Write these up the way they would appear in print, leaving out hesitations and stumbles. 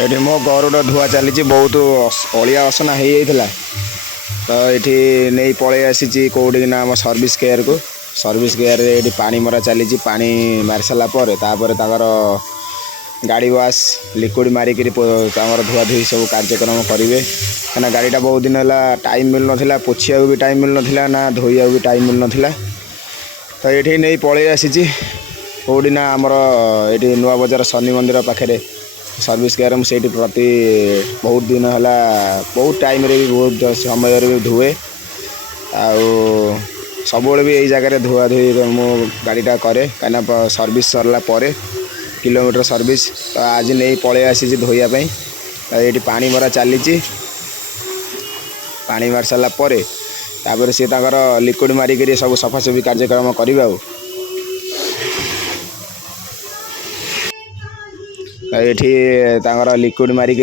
ये मो गरुड़ धुआ चली बहुत अलिया असना हो जाता तो ये नहीं पलि आसी कौटी ना आम सर्विस केयर को सर्विस केयर ये पानी मरा चली पानी मारी सारापर गाड़ी वाश लिक्विड मारिक धुआ धुई सब कार्यक्रम करेंगे कहीं गाड़ीटा बहुत दिन है टाइम मिल ना पोछिया भी टाइम मिल ना ना धोइया भी टाइम मिल ना तो ये नहीं पलि आसी कौटी ना आमर ये नुआ बजार शनि मंदिर पाखे सर्विस केयर मुझे प्रति बहुत दिन है बहुत टाइम रे भी बहुत समय भी धुए सब भी यही जगह धुआ धुई मो गाड़ीटा करे कहीं सर्विस सरला किलोमीटर सर्विस तो आज नहीं पलि आसी धोइयापाई ये पानी मरा चली पानी मार सारापर सी लिक्विड मारिक सब सफासफी कार्यक्रम करेंगे ये लिक्विड मारिक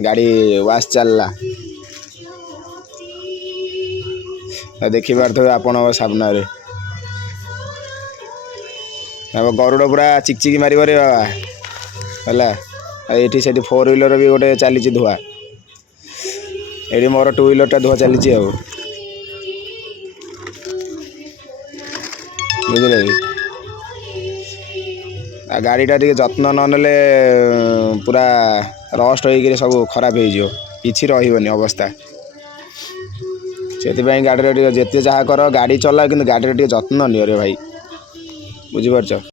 गाड़ी वाश चलला देखी पारे आपण सामना रे गरुड़ पूरा चिकचिकी मार बाबा है ये से 4 व्हीलर भी गोटे चली धुआ ये मोर 2 व्हीलर धुआ चली बुझे गाड़ीटा टे जत्न नने पूरा रस्ट हो सब खराब हो कि रही अवस्था से गाड़ी जिते जहाँ कर गाड़ी चला कि गाड़ी टे जत्न नियो रे भाई बुझीपार।